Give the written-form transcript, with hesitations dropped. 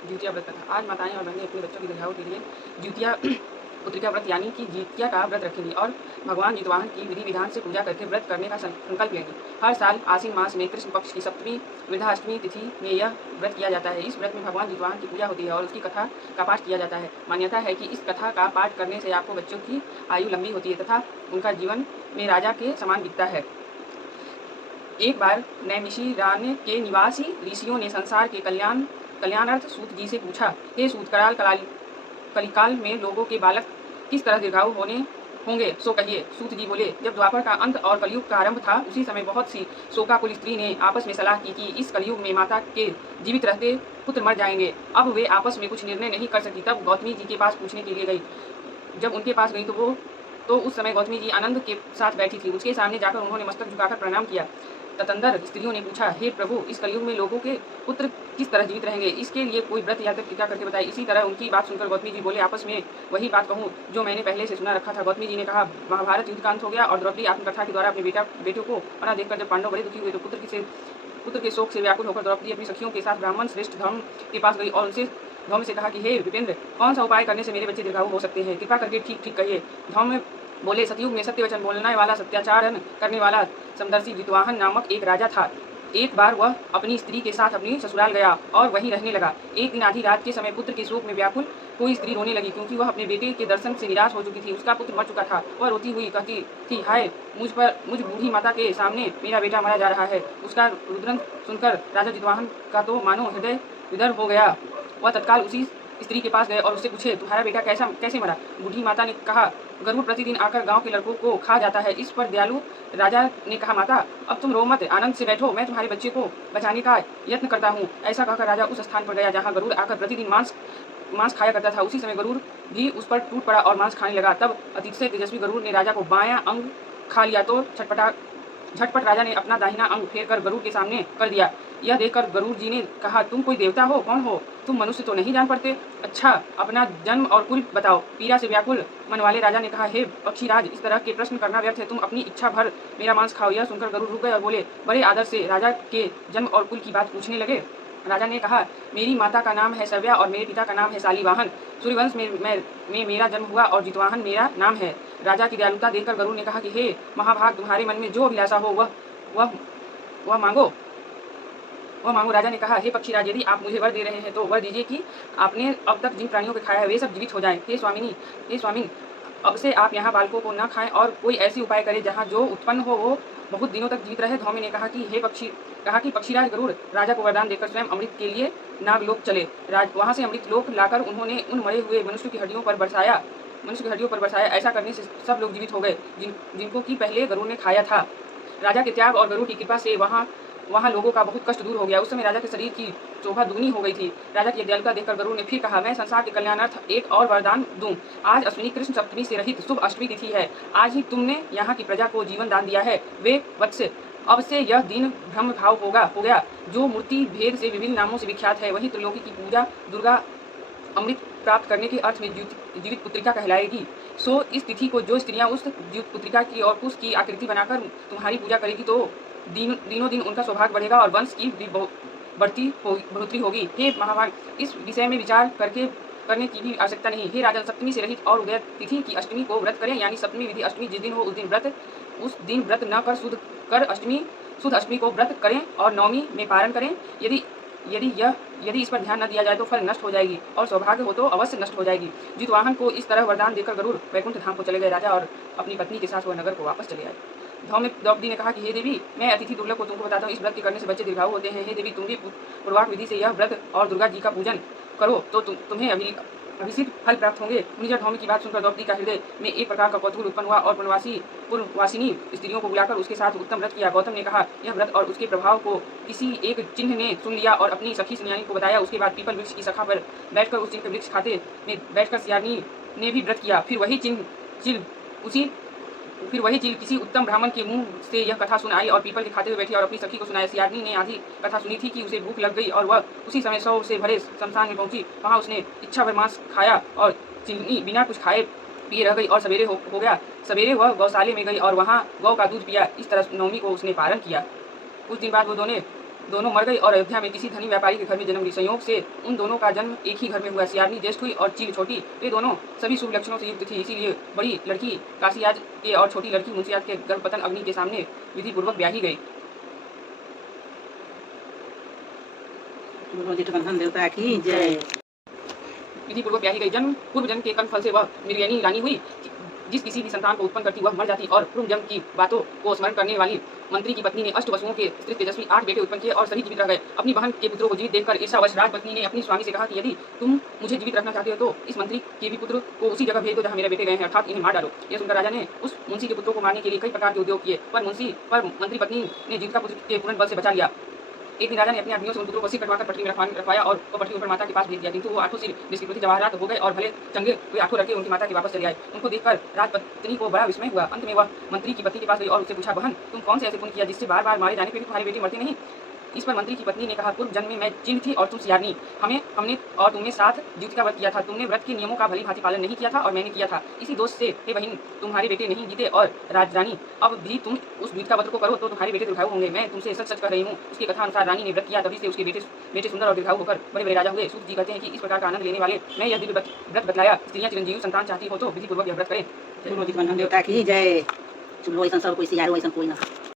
द्वितीया व्रत कथा। आज माताएं और बहनें अपने बच्चों की दीर्घायु के लिए द्वितीया पुत्रिका व्रत यानी कि जितिया का व्रत रखेंगी और भगवान जितवाहन की विधि विधान से पूजा करके व्रत करने का संकल्प लेंगी। हर साल आश्विन मास में कृष्ण पक्ष की सप्तमी वृद्धाष्टमी तिथि में यह व्रत किया जाता है। इस व्रत में भगवान जितवाहन की पूजा होती है और उसकी कथा का पाठ किया जाता है। मान्यता है कि इस कथा का पाठ करने से आपको बच्चों की आयु लंबी होती है तथा उनका जीवन में राजा के समान बीतता है। एक बार नैमिषारण्य के निवासी ऋषियों ने संसार के कल्याणार्थ सूत जी से पूछा, हे सूत, कलिकाल में लोगों के बालक किस तरह दीर्घायु होंगे सो कहिए। सूत जी बोले, जब द्वापर का अंत और कलयुग का आरंभ था, उसी समय बहुत सी शोकाकुल स्त्री ने आपस में सलाह की कि इस कलयुग में माता के जीवित रहते पुत्र मर जाएंगे। अब वे आपस में कुछ निर्णय नहीं कर सकी, तब गौतमी जी के पास पूछने के लिए गई। जब उनके पास गई तो उस समय गौतमी जी आनंद के साथ बैठी थी। उसके सामने जाकर उन्होंने मस्तक झुकाकर प्रणाम किया। तदंतर स्त्रियों ने पूछा, हे प्रभु, इस कलयुग में लोगों के पुत्र किस तरह जीवित रहेंगे, इसके लिए कोई व्रत या तप करके बताए। इसी तरह उनकी बात सुनकर गौतमी जी बोले, आपस में वही बात कहूँ जो मैंने पहले से सुना रखा था। गौतमी जी ने कहा, महाभारत युद्ध का अंत हो गया और द्रौपदी आत्मकथा के द्वारा अपने बेटों को मना देखकर जब पांडव बड़े दुखी हुए तो पुत्र के शोक से व्याकुल होकर द्रौपदी अपनी सखियों के साथ ब्राह्मण श्रेष्ठ धर्म के पास गई और उनसे धौम्य से कहा कि हे विपेंद्र, कौन सा उपाय करने से मेरे बच्चे दीर्घायु हो सकते हैं, कृपा करके ठीक ठीक कहिए। धौम्य बोले, सतयुग में सत्य वचन बोलने वाला, सत्याचारण करने वाला समदर्शी जितवाहन नामक एक राजा था। एक बार वह अपनी स्त्री के साथ अपनी ससुराल गया और वहीं रहने लगा। एक दिन आधी रात के समय पुत्र के शोक में व्याकुल कोई स्त्री रोने लगी, क्योंकि वह अपने बेटे के दर्शन से निराश हो चुकी थी। उसका पुत्र मर चुका था। वह रोती हुई कहती थी, हाय, मुझ बूढ़ी माता के सामने मेरा बेटा मारा जा रहा है। उसका रुदन सुनकर राजा जितवाहन का तो मानो हृदय विदर हो गया। वह तत्काल उसी स्त्री के पास गए और उससे पूछे, तुम्हारा बेटा कैसे मरा। बूढ़ी माता ने कहा, गरुड़ प्रतिदिन आकर गांव के लड़कों को खा जाता है। इस पर दयालु राजा ने कहा, माता, अब तुम रो मत, आनंद से बैठो, मैं तुम्हारे बच्चे को बचाने का यत्न करता हूँ। ऐसा कहकर राजा उस स्थान पर गया जहाँ गरुड़ आकर प्रतिदिन मांस खाया करता था। उसी समय गरुड़ भी उस पर टूट पड़ा और मांस खाने लगा। तब अतिशय तेजस्वी गरुड़ ने राजा को बायां अंग खा लिया तो झटपट राजा ने अपना दाहिना अंग फेर कर गरुड़ के सामने कर दिया। यह देखकर गरुड़ जी ने कहा, तुम कोई देवता हो? कौन हो तुम? मनुष्य तो नहीं जान पड़ते। अच्छा, अपना जन्म और कुल बताओ। पीड़ा से व्याकुल मन वाले राजा ने कहा, हे पक्षीराज, इस तरह के प्रश्न करना व्यर्थ है, तुम अपनी इच्छा भर मेरा मांस खाओ। यह सुनकर गरुड़ रुक गए और बोले, बड़े आदर से राजा के जन्म और कुल की बात पूछने लगे। राजा ने कहा, मेरी माता का नाम है सव्या और मेरे पिता का नाम है शालीवाहन। सूर्यवंश में मेरा जन्म हुआ और जितवाहन मेरा नाम है। राजा की दयालुता देखकर गरुड़ ने कहा कि हे महाभाग, तुम्हारे मन में जो अभिलाषा हो वह मांगो। राजा ने कहा, हे पक्षीराज, यदि आप मुझे वर दे रहे हैं तो वर दीजिए कि आपने अब तक जिन प्राणियों को खाया है वे सब जीवित हो जाएं। हे स्वामिनी, अब से आप यहाँ बालकों को न खाएं और कोई ऐसी उपाय करें जहाँ जो उत्पन्न हो वो बहुत दिनों तक जीवित रहे। धौम्य ने कहा कि पक्षीराज गरुड़ राजा को वरदान देकर स्वयं अमृत के लिए नागलोक चले। वहाँ से अमृत लोक लाकर उन्होंने उन मरे हुए मनुष्य की हड्डियों पर बरसाया। ऐसा करने से सब लोग जीवित हो गए जिनको कि पहले गरुड़ ने खाया था। राजा के त्याग और गरुड़ की कृपा से वहाँ लोगों का बहुत कष्ट दूर हो गया। उस समय राजा के शरीर की शोभा दुगनी हो गई थी। राजा की दयालुता देखकर गरुड़ ने फिर कहा, मैं संसार के कल्याणार्थ एक और वरदान दूं। आज अश्विनी कृष्ण सप्तमी से रहित शुभ अष्टमी तिथि है। आज ही तुमने यहाँ की प्रजा को जीवन दान दिया है। वे वत्स, अब से यह दिन ब्रह्म भाव हो गया, जो मूर्ति भेद से विभिन्न नामों से विख्यात है। वही त्रिलोकी की पूजा दुर्गा अमृत प्राप्त करने के अर्थ में जीवित पुत्रिका कहलाएगी। सो इस तिथि को जो स्त्रियां उस जीवित पुत्रिका की और कुश की आकृति बनाकर तुम्हारी पूजा करेगी तो दिनों दिन उनका सौभाग्य बढ़ेगा और वंश की भी बढ़ोतरी होगी। हे महाभाग, इस विषय में विचार करने की भी आवश्यकता नहीं। हे राजन, सप्तमी से रहित और उदय तिथि की अष्टमी को व्रत करें, यानी सप्तमी विधि अष्टमी जिस दिन हो उस दिन व्रत न कर शुद्ध अष्टमी को व्रत करें और नवमी में पारण करें। यदि इस पर ध्यान न दिया जाए तो फल नष्ट हो जाएगी और सौभाग्य हो तो अवश्य नष्ट हो जाएगी। जितवाहन को इस तरह वरदान देकर गरुड़ वैकुंठ धाम को चले गए। राजा और अपनी पत्नी के साथ वह नगर को वापस चले आए। द्रौपदी ने कहा कि हे देवी, मैं अतिथि दुर्लभ को तुमको बताता हूँ, इस व्रत के करने से बच्चे दीर्घायु होते हैं। हे देवी, तुम भी पूर्वाक विधि से यह व्रत और दुर्गा जी का पूजन करो तो तुम्हें अभिषिक्त फल प्राप्त होंगे। मुनिजन धौम्य की बात सुनकर द्रौपदी का हृदय में एक प्रकार का कौतूहल उत्पन्न हुआ और पूर्णवासिनी स्त्रियों को बुलाकर उसके साथ उत्तम व्रत किया। गौतम ने कहा, यह व्रत और उसके प्रभाव को किसी एक चिन्ह ने सुन लिया और अपनी सखी सियानी को बताया। उसके बाद पीपल वृक्ष की शाखा पर बैठकर उस चिन्ह के वृक्ष खाते में बैठकर सियानी ने भी व्रत किया। फिर वही चिल किसी उत्तम ब्राह्मण के मुंह से यह कथा सुनाई और पीपल के खाते हुए बैठी और अपनी सखी को सुनाया। सियानी ने आधी कथा सुनी थी कि उसे भूख लग गई और वह उसी समय 100 से भरे शमशान में पहुंची। वहां उसने इच्छा भर मांस खाया और चिलनी बिना कुछ खाए पिए रह गई और सवेरे हो गया। सवेरे वह गौशाले में गई और वहाँ गौ का दूध पिया। इस तरह नवमी को उसने पारण किया। कुछ दिन बाद वो दोनों मर गई और अयोध्या में किसी धनी व्यापारी के घर में जन्म ली। संयोग से उन दोनों का जन्म एक ही घर में हुआ। सियारनी ज्येष्ठ हुई और चील छोटी। वे दोनों सभी शुभ लक्षणों से युक्त थी, इसीलिए बड़ी लड़की काशीराज के और छोटी लड़की मुंशियात के गर्भपतन अग्नि के सामने विधिपूर्वक ब्याही गई। बंधन देवता की जय। विधिपूर्वक ब्याही गई। जन्म पूर्व जन्म के कर्म फल से वह मृगयनी रानी हुई। जिस किसी भी संतान को उत्पन्न करती वह मर जाती और पूर्व जन्म की बातों को स्मरण करने वाली मंत्री की पत्नी ने अष्ट वसुओं के स्त्री तेजस्वी 8 बेटे उत्पन्न किए और सभी जीवित रह गए। अपनी बहन के पुत्रों को जीवित देखकर ईर्ष्यावश राजपत्नी ने अपनी स्वामी से कहा कि यदि तुम मुझे जीवित रखना चाहते हो तो इस मंत्री के भी पुत्र को उसी जगह भेज दो जहाँ मेरे बेटे गए हैं, अर्थात इन्हें मार डालो। यह सुनकर राजा ने उस मुंशी के पुत्रों को मारने के लिए कई प्रकार के उद्योग किए, पर मंत्री पत्नी ने जीविका पुत्र के पूर्ण बल से बचा लिया। एक दिन राजा ने अपने आदमियों से उन पुत्रों को सिर कटवाकर पटरी में रखवाया और वो पटरी ऊपर माता के पास भेज दिया, किंतु वो 8 सिर निष्कृति जवाहरात हो गए और भले चंगे वे 8 लड़के उनकी माता के वापस चले आए। उनको देखकर राजपत्नी को बड़ा विस्मय हुआ। अंत में वह मंत्री की पत्नी के पास गई और उससे पूछा, बहन तुम कौन से ऐसे पुण्य किया जिससे बार बार मारे जाने पर भी तुम्हारे बेटे मरते नहीं? इस पर मंत्री की पत्नी ने कहा, पूर्व जन्म में मैं चिन्ह थी और तुम सियारनी। हमने और तुमने साथ ज्योति का व्रत किया था। तुमने व्रत के नियमों का भली भांति पालन नहीं किया था और मैंने किया था। इसी दोष से हे बहन तुम्हारे बेटे नहीं जीते और राजरानी अब भी तुम उस ज्योति का व्रत को करो तो तुम्हारे बेटे दीर्घायु होंगे। मैं तुमसे सच सच कह रही हूँ। उसकी कथा अनुसार रानी ने व्रत किया, तभी से उसके बेटे सुंदर और दीर्घायु होकर बड़े बड़े राजा हुए। सूत जी कहते हैं कि इस प्रकार का आनंद लेने वाले मैं यह दिव्य व्रत बतलाया। स्त्रियाँ चिरंजीवी संतान चाहती हो तो विधिपूर्वक यह व्रत करें। बंधन देवता की जय। चलो ऐसा सब कोई सियारो ऐसा कोई ना।